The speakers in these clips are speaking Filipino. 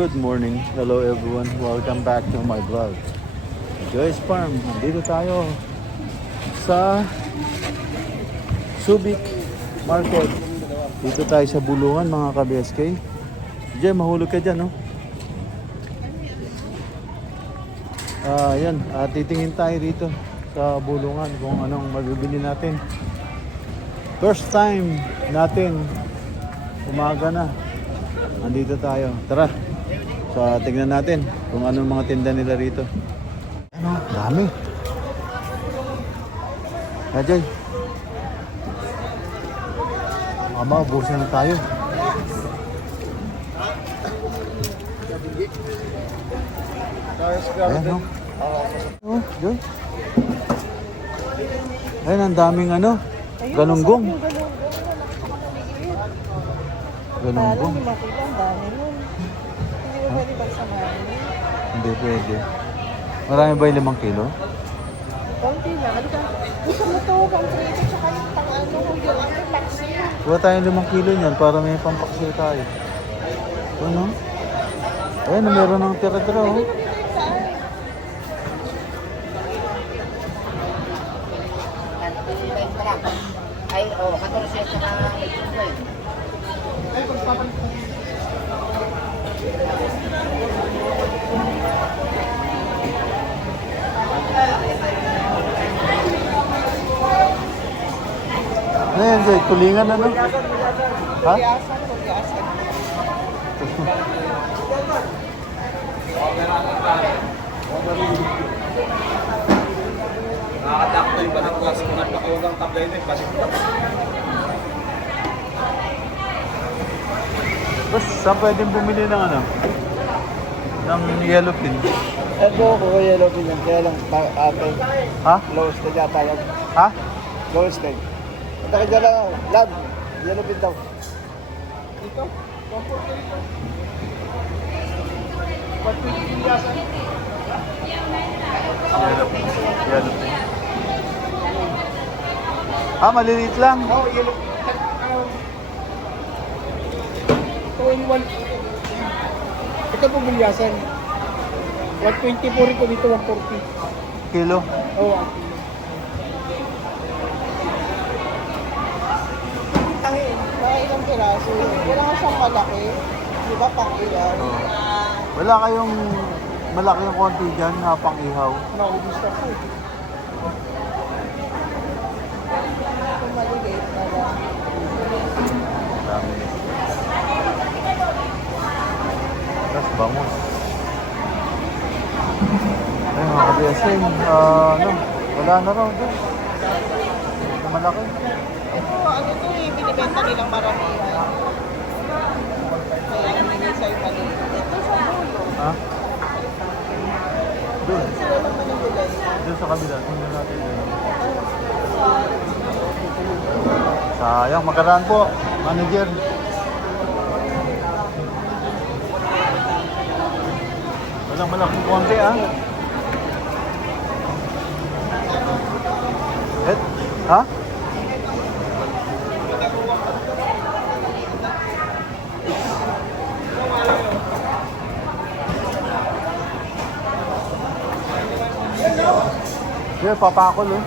Good morning. Hello everyone. Welcome back to my vlog. Joyce Farm. Dito tayo sa Subic Market. Dito tayo sa Bulungan mga ka-BSK. Diyan, mahulog ka dyan, no? Yan. Titingin tayo dito sa Bulungan kung anong mabibili natin. First time natin. Umaga na. Andito tayo. Tara. So, tignan natin kung anong mga tinda nila rito. Ano? Dami. Ajay. Mama, ubusin na tayo. Ayan, no? Oh, Joy. Ayan, ang daming ano. Galunggong. Galunggong. Pwede pagsamahin. Hindi pwede. Marami ba yung 5 kilo? Konti lang. Halika. Gusto mo ito, pang prito, tsaka yung pang ano, kung yun, yung taxi. Kuha tayong 5 kilo niyan para may pampaksiw tayo. Ano? Ayun, meron ng tira-tira, oh. Ay, 14 tsaka 25. Ay, pagpapalit. Ano yan, Joy? Tulingan ano? Ha? Tuliasan. Nakakatakto yung Batangas kung nagpakawagang tablay na yung Batangas. Bas, saan pwedeng bumili ng ano? Ng yellow pin? Ito ko yellow pin yan, kaya lang ate, Ha? low stage yata yan. Ha? Low stage. Ito ka dyan lang, lab, yellow pin daw. Ito? Yellow pin. Yellow pin. Ah, maliliit lang. Oh, yellow pin. Ito yung one. Ito po bilyasan. 124 ito dito, 140. Kilo. Oo. Mga ilang piraso. Wala nga siyang malaki. Di ba pang ilaw? Oh. Wala kayong malaki yung konti dyan na pang ihaw. Naubos na po. Kung maliliit na lang. Dami. Tapos bangus. Ay, mga kabiyasing, ano, wala na raw dyan. Na malaki. Ito, ano ito eh, binibenta nilang maramihan. Kaya hindi sa'yo maliit. Ito sa dulo. Ha? Doon. Sila lang manibigay na. Doon sa kabila. Tingnan natin doon. Sayang, magkaraan po. Manager. Walang malaking konti, ah. Ha? Yeah, papakol, oh.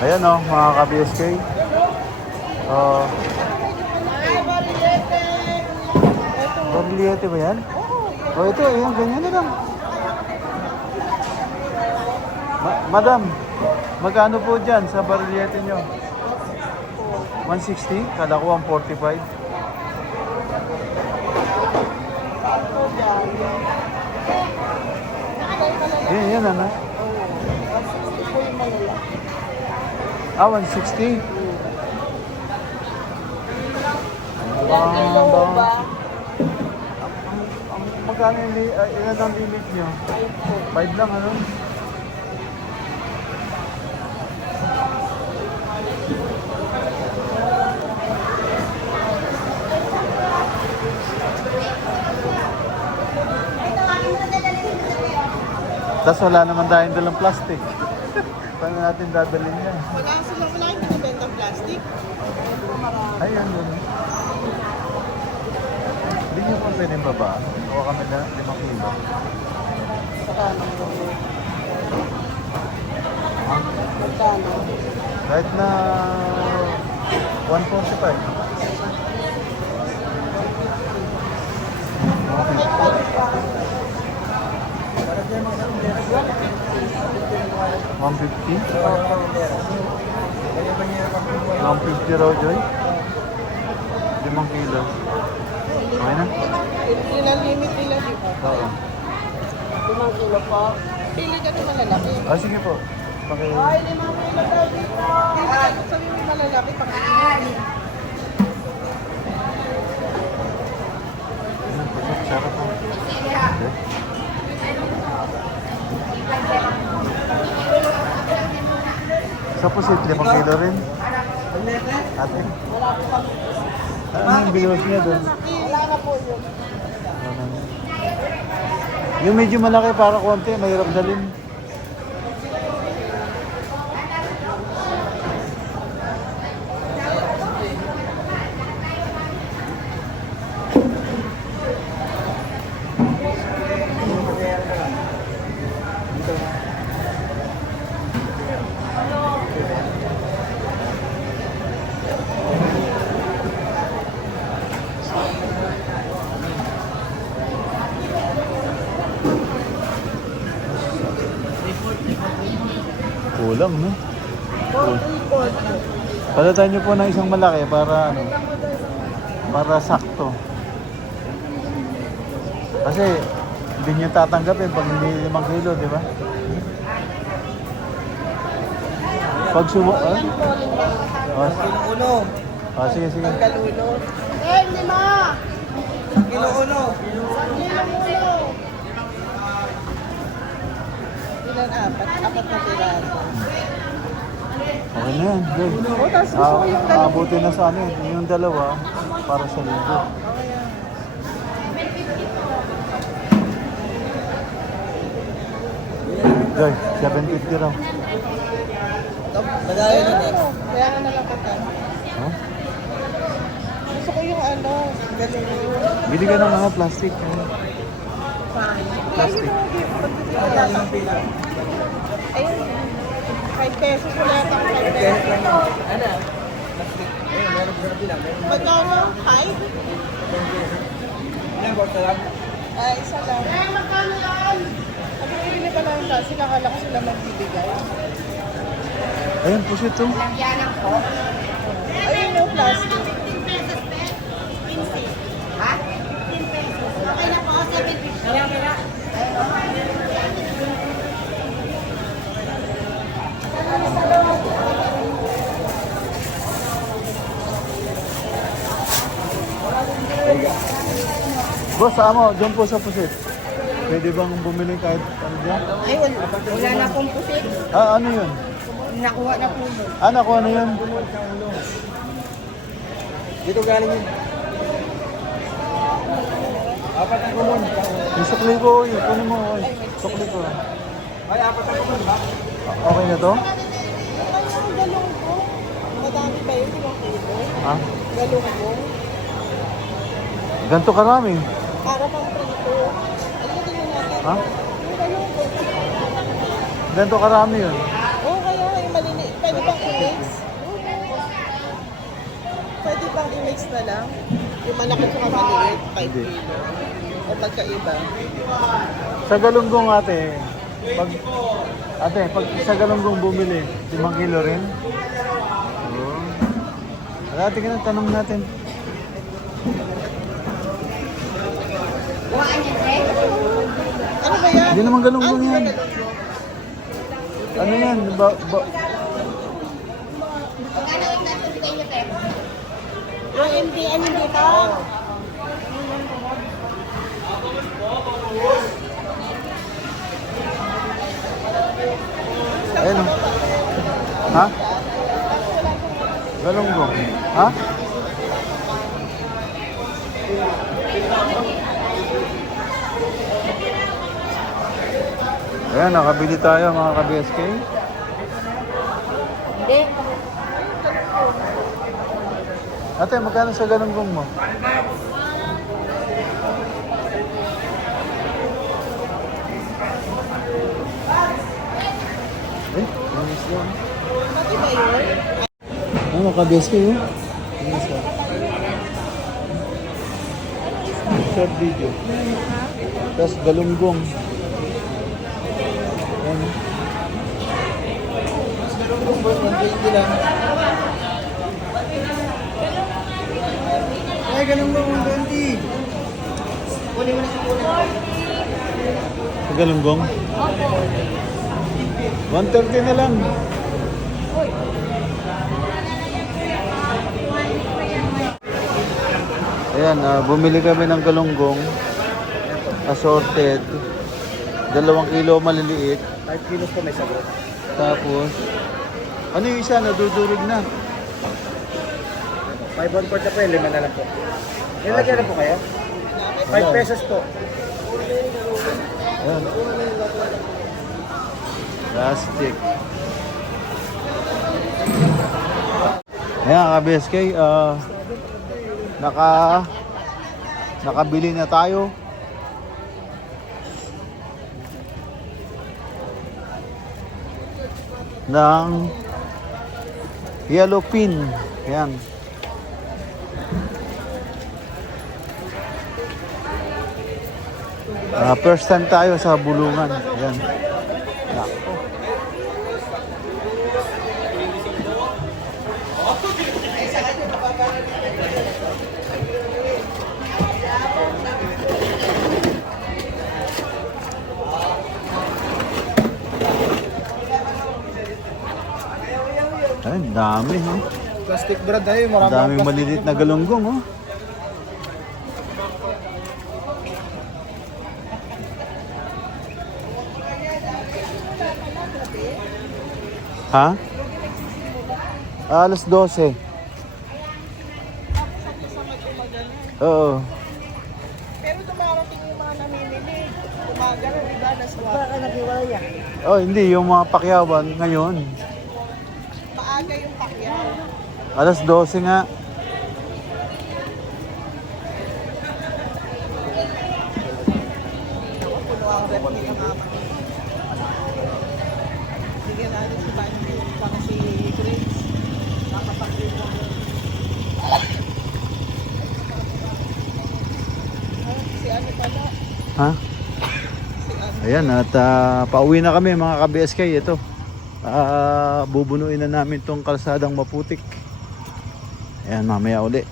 Ayan, oh, mga ka-BSK. Bariliete ba yan? Oh, ito, ayan, ganyan na lang. Madam, magkano po dyan sa bariliete nyo? 160? Kala ko 145. Yan, ano? Ah, 160? Magkano yung ilan ang limit nyo? 5 lang, ano? Tapos wala naman tayong dalang plastic. Paano natin dadalhin yan? Wala sila, wala yung binibenta plastic. Ayan, doon. Hindi niyo po pwede baba. Kuha kami na 5 kilo. Magkano? Magkano? Kahit na 145. May pwede pa. 150? 150 raw, Joy. 5 kilo. Okay na? Yun ang limit nila, di ba? Oo. 5 kilo po. Pili ka ng malalaki. Ah, sige po. Ay, 5 kilo daw dito. Pili ka ng sabi mo malalaki. Pagkakas. Ayan, pusot. Sarap po. Okay. Sa pusit, 5 kilo rin. Ate. Ano yung bilos niya doon? Wala na po yun. Yung medyo malaki para konti, mahirap dalhin. Kulang, no? Palatan niyo po ng isang malaki para ano, para sakto. Kasi hindi niyo tatanggapin pag hindi 5 kilo, di ba? Pag sumo... Ah? Uno. Ah, sige, sige. Galulo. Eh, 5! Kilo uno. Ilan apat? Apat na piraso. Okay na yan, good. O, tapos gusto ko yung dalawa. Abuti na sa ano eh. Yung dalawa, para sa linggo. Joy, 750 raw. Lagay na next. Kaya nga nalang kita. Huh? Gusto ko yung ano, galulo. Bili ka ng mga plastic. Eh. Plastic. Ayun. 5 pesos wala tang 5 pesos. Ano? Meron ko lang. Magkano? Ay? Ilan box lang? Ay, isa lang. Eh, magkano yan? Sabi ko, bibili pa lang kasi kakala ko sila magbibigay. Ayun, pusit to. Langyanan ko. Ayun yung plastic. Ha? Okay na po, 750. Kaya, kaya. Boss, amo, dyan po sa pusit. Pwede bang bumili kahit ano dyan? Ay, wala na pong pusit. Ah, ano yun? Nakuha na po yun. Ah, nakuha na yun? Dito galing yun. Apat ang kumon. Yung sukli ko, yun. Kunin mo, oy. Sukli ko. Ay, apat ang kumon ba? Okay na to? Ay, yung galong ko. Madami ba yun? 5 kilo? Ha? Galong ko. Ganto karami. Para pang prito. Ano tingnan natin? Ha? Yung galong ko. Ganto karami yun. Oo, kaya yung maliliit. Pwede bang i-mix? Pwede bang i-mix na lang? Yung malaki sa maliit, 5 Hindi. kilo. O magkaiba. Sa galunggong ate, pag sa galunggong bumili, 5 kilo rin? Oo. Ate ka na, tanong natin. Kuhaan niya, Trey? Ano ba yan? Hindi naman galunggong yan. Ano yan? Magkano yung nasa bigay niyo, Trey? Yung hindi, ano dito? Ayun o. Ha? Galunggong. Ha? Ayan, nakabili tayo mga ka-BSK. Hindi. Ate, magkano sa galunggong mo? Eh, ayos lang. Pati ba yun? Ano, makabes kayo? Ayos lang. Short video. Tapos galunggong. Ayan. Galunggong boss, 120 lang. Ay, galunggong 120. Kunin mo na sa kunin. Sa galunggong? Opo. 130 na lang. Ayan, bumili kami ng galunggong. Assorted. 2 kilo maliliit. 5 kilos po may sagot. Tapos, ano yung isa? Nadudurog na. 5 1/4 na po yun, 5 na lang po. Nilagyan na po kayo? 5 pesos po. Ayan. Plastic. Ayan, ka-BSK, nakabili na tayo. Ng yellow pin. Ayan. First time tayo sa Bulungan. Ayan. Nako. Ay, dami, no? Plastic brand na yun, marami Daming maliliit na galunggong, oh. Ha? Alas 12. Oo. Pero dumarating yung mga namimili. Umaga na, di ba? Baka naghiwalay yan. Oh, hindi. Yung mga pakyawan ngayon. Maaga yung pakyaw. Alas 12 nga. Puno ang rep ni mama. Bigyan natin si Bandy. Baka si Grace. Makapag-grade mo. Si ano pala? Ha? Si ano? Ayan, at pauwi na kami mga ka-BSK. Ito. Bubunuin na namin tong kalsadang maputik. Ayan, mamaya uli.